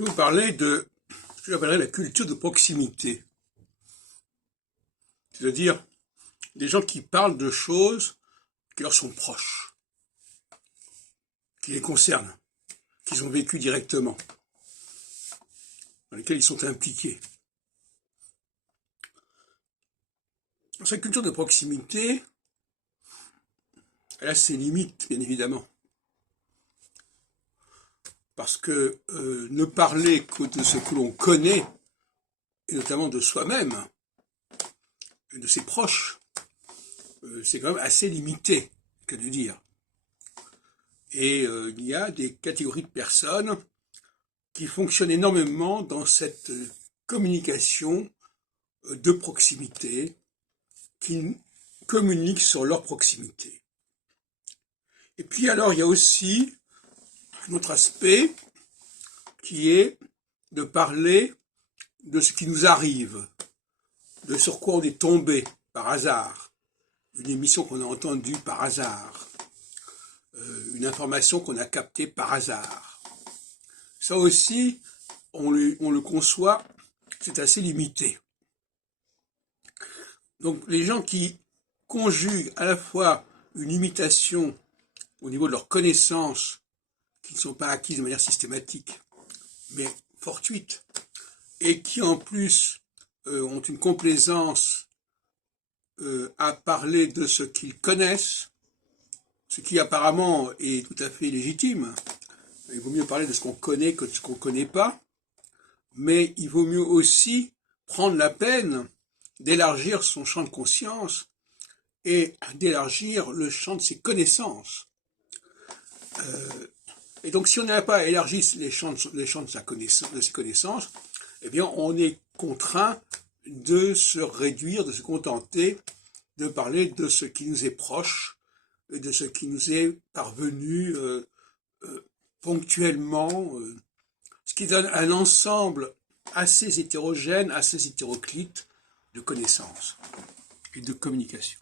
Je vais vous parler de ce que j'appellerais la culture de proximité. C'est-à-dire des gens qui parlent de choses qui leur sont proches, qui les concernent, qu'ils ont vécu directement, dans lesquelles ils sont impliqués. Cette culture de proximité, elle a ses limites, bien évidemment. Parce que ne parler que de ce que l'on connaît, et notamment de soi-même, et de ses proches, c'est quand même assez limité, que de dire. Et il y a des catégories de personnes qui fonctionnent énormément dans cette communication de proximité, qui communiquent sur leur proximité. Et puis alors, il y a aussi un autre aspect qui est de parler de ce qui nous arrive, de sur quoi on est tombé par hasard, une émission qu'on a entendue par hasard, une information qu'on a captée par hasard. Ça aussi, on le conçoit, c'est assez limité. Donc les gens qui conjuguent à la fois une imitation au niveau de leurs connaissances, qui ne sont pas acquises de manière systématique, mais fortuite, et qui en plus ont une complaisance à parler de ce qu'ils connaissent, ce qui apparemment est tout à fait légitime. Il vaut mieux parler de ce qu'on connaît que de ce qu'on ne connaît pas, mais il vaut mieux aussi prendre la peine d'élargir son champ de conscience et d'élargir le champ de ses connaissances. Et donc si on n'a pas élargi les champs de ses connaissances, eh bien on est contraint de se réduire, de se contenter de parler de ce qui nous est proche, et de ce qui nous est parvenu ponctuellement, ce qui donne un ensemble assez hétérogène, assez hétéroclite de connaissances et de communication.